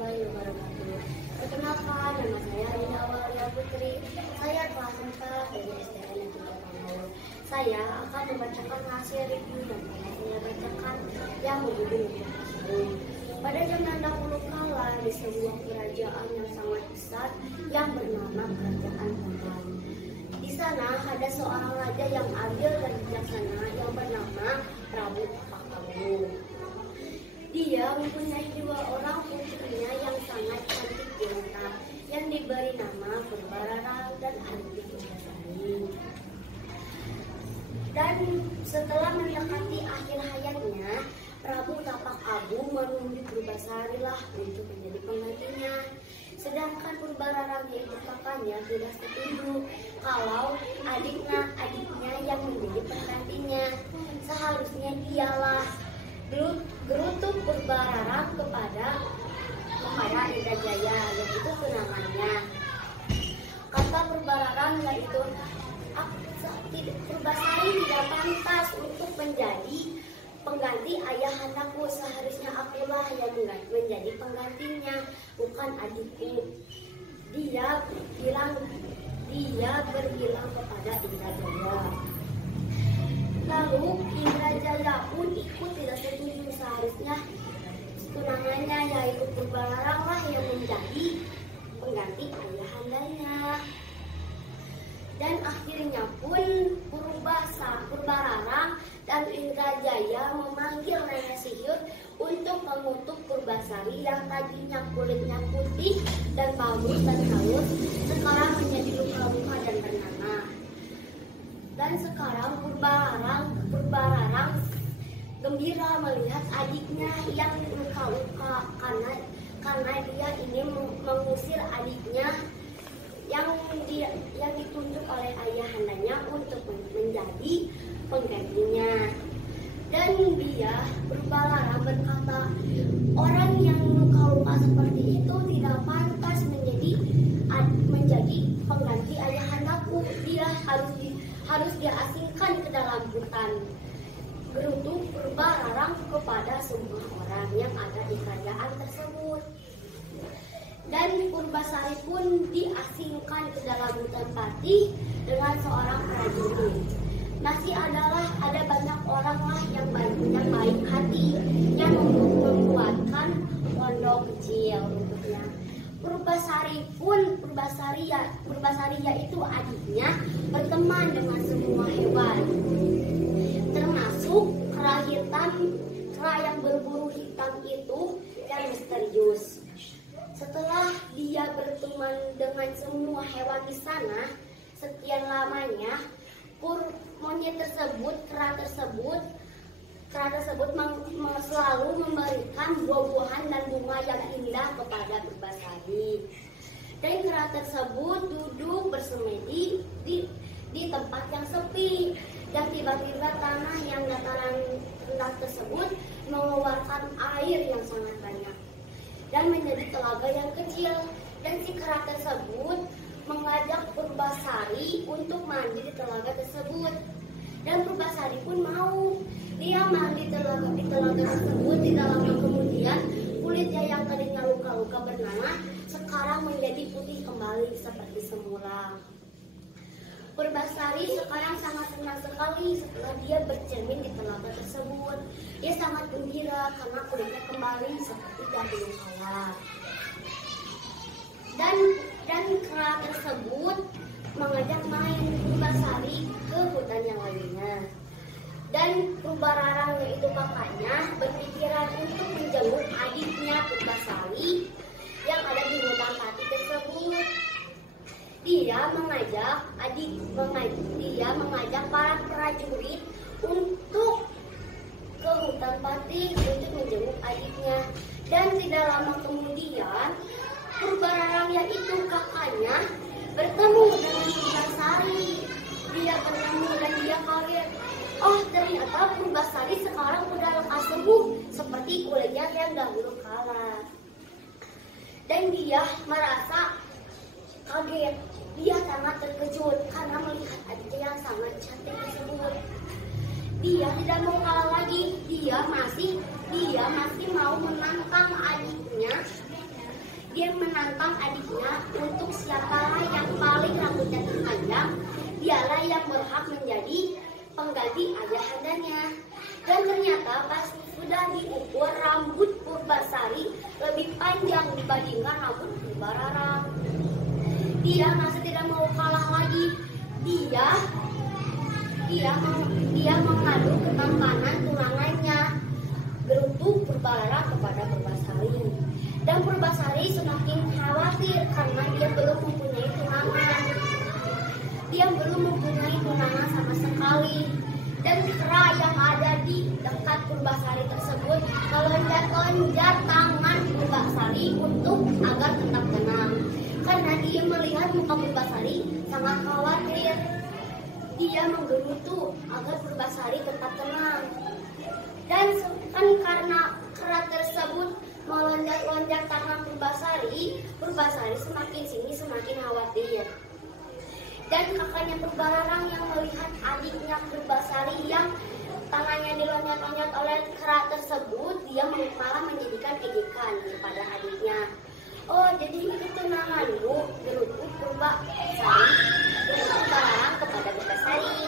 warahmatullahi wabarakatuh. Perkenalkan, nama saya Rina Aurelia Putri. Saya kelas 4 dari STN Negeri Kampung. Saya akan membacakan hasil review yang pernah saya bacakan yang berjudul Perbasaru. Pada zaman dahulu kala di sebuah kerajaan yang sangat besar yang bernama Kerajaan Tangkan. Di sana ada seorang raja yang adil dan bijaksana yang bernama Prabu Tapak-Kawu. Dia mempunyai 2 orang putrinya yang sangat cantik jelita yang diberi nama Purbarara dan Adi Purbasari. Dan setelah mendekati akhir hayatnya, Prabu Tapak-Kawu menunjuk Purbasari lah untuk menjadi penggantinya. Sedangkan Purbarara yaitu kakaknya tidak setuju kalau adiknya yang menjadi penggantinya. Seharusnya dialah. Gerutu Purbarara kepada Indrajaya, yaitu tunangannya. Kata Purbarara yaitu, Purbasari tidak pantas untuk menjadi pengganti ayahandaku. Seharusnya akulah yang menjadi penggantinya, bukan adikku. Dia berbilang kepada Indrajaya. Lalu Indrajaya pun ikut tidak setuju. Seharusnya tunangannya yaitu Purbarara lah yang menjadi pengganti ayahandanya. Dan akhirnya pun Purbarara dan Indrajaya memanggil nenek sihir untuk mengutuk Purbasari yang tadinya kulitnya putih dan bagus dan halus, sekarang menjadi luka-luka dan bernanah. Dan sekarang Purbarara gembira melihat adiknya yang luka-luka karena dia ingin mengusir adiknya yang ditunjuk oleh ayahandanya untuk menjadi penggantinya. Dan Purbarara berkata, orang yang luka-luka seperti itu tidak pantas menjadi pengganti ayahandaku. Dia harus diasingkan ke dalam hutan. Gerutu Purbarara kepada semua orang yang ada di kerajaan tersebut. Dan Purbasari pun diasingkan ke dalam hutan pati dengan seorang prajurit. Masih ada banyak orang lah yang baik hati yang membuatkan pondok kecil untuknya. Purbasari yaitu adiknya berteman dengan semua hewan, termasuk kera yang berburu hitam itu yang misterius. Setelah dia berteman dengan semua hewan di sana sekian lamanya, kera tersebut selalu memberikan buah-buahan dan bunga yang indah kepada Purbasari. Dan kera tersebut duduk bersemedi di tempat yang sepi. Dan tiba-tiba tanah yang dataran rendah tersebut mengeluarkan air yang sangat banyak dan menjadi telaga yang kecil. Dan si kera tersebut mengajak Purbasari untuk mandi di telaga tersebut. Dan Purbasari pun mau. Dia mandi di telaga tersebut. Tidak lama kemudian kulitnya yang tadinya luka-luka bernanah sekarang menjadi putih kembali seperti semula. Purbasari sekarang sangat senang sekali setelah dia bercermin di telaga tersebut. Dia sangat gembira karena kulitnya kembali seperti dahulu kala. Dan kera tersebut mengajak main Purbasari ke hutan yang lainnya. Dan Purbarara yaitu kakaknya berpikiran untuk menjenguk adiknya Purbasari yang ada di hutan pati tersebut. Dia mengajak para prajurit untuk ke hutan pati untuk menjenguk adiknya. Dan tidak lama kemudian Purbarara yaitu kakaknya bertemu dengan Purbasari. Dia bertemu dan dia kaget. Oh, ternyata Purbasari sekarang sudah lekas sembuh seperti kulitnya yang dahulu kala. Dan dia merasa kaget. Dia sangat terkejut karena melihat adiknya yang sangat cantik tersebut. Dia tidak mau kalah lagi. Dia masih mau menantang adiknya Dia menantang adiknya untuk siapalah yang paling rambutnya panjang, dialah yang berhak menjadi pengganti ayahandanya. Dan ternyata pas sudah diukur, rambut Purbasari lebih panjang dibandingkan rambut Purbararang. Dia masih tidak mau kalah lagi. Dia mengadu ketampanan tunangannya beruntung Purbararang kepada Purbasari. Dan Purbasari semakin khawatir karena dia belum mempunyai tunangan. Dia belum mempunyai tunangan sama sekali. Dan kera yang ada di dekat Purbasari tersebut melonjak-lonjak tangan Purbasari untuk agar tetap tenang. Karena dia melihat muka Purbasari sangat khawatir. Dia menggerutu agar Purbasari tetap tenang. Dan karena kera tersebut melonjak-lonjak tangan Purbasari, Purbasari semakin sini semakin khawatir. Dan kakaknya Purbararang yang melihat adiknya Purbasari yang tangannya dilonjak-lonjak oleh kera tersebut, dia malah menjadikan ejekan kepada adiknya. Oh, jadi itu tunanganmu, gerutu Purbararang kepada Purbasari.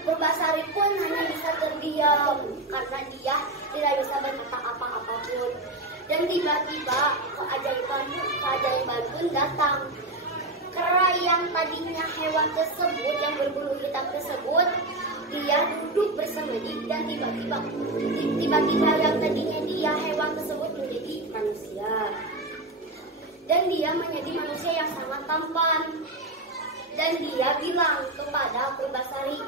Purbasari pun hanya bisa terdiam karena dia tidak bisa berkata apa-apapun. Dan tiba-tiba keajaiban pun datang. Kera yang tadinya hewan tersebut, yang berbulu hitam tersebut, dia duduk bersemedi dan tiba-tiba yang tadinya dia hewan tersebut menjadi manusia. Dan dia menjadi manusia yang sangat tampan. Dan dia bilang kepada Purbasari,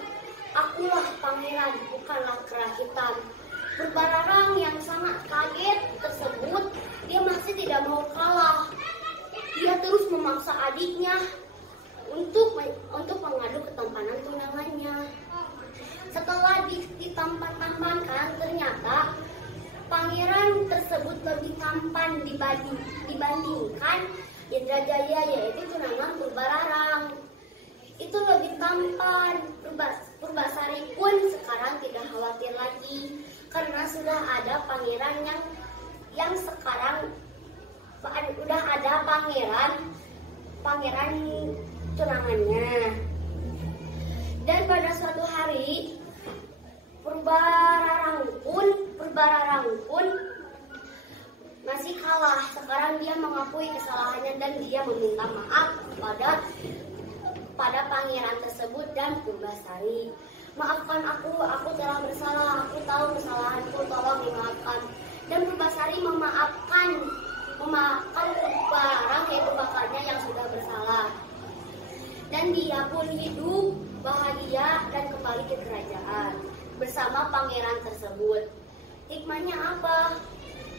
"Akulah pangeran, bukanlah kera hitam." Purbararang yang sangat kaget tersebut, dia masih tidak mau kalah. Dia terus memaksa adiknya untuk mengadu ketampanan tunangannya. Setelah ditampan-tampankan, ternyata pangeran tersebut lebih tampan dibandingkan Indrajaya, yaitu tunangan Purbararang. Itu lebih tampan. Purbasari pun sekarang tidak khawatir lagi karena sudah ada pangeran yang sekarang udah ada pangeran tunangannya. Dan pada suatu hari Purbararang pun masih kalah. Sekarang dia mengakui kesalahannya dan dia meminta maaf pada pangeran tersebut dan Purbasari. "Maafkan aku telah bersalah, aku tahu kesalahanku, tolong dimaafkan." Dan Purbasari memaafkan Purbararang, yaitu kakaknya yang sudah bersalah. Dan dia pun hidup bahagia dan kembali ke kerajaan bersama pangeran tersebut. Hikmahnya apa?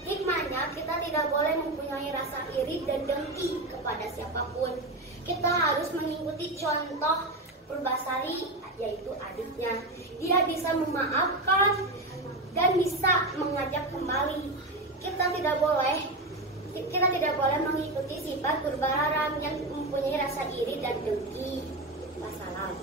Hikmahnya kita tidak boleh mempunyai rasa iri dan dengki kepada siapapun. Kita harus mengikuti contoh Purbasari, yaitu adiknya. Dia bisa memaafkan dan bisa mengajak kembali. Kita tidak boleh mengikuti sifat Purbararang yang mempunyai rasa iri dan dengki. Wassalam.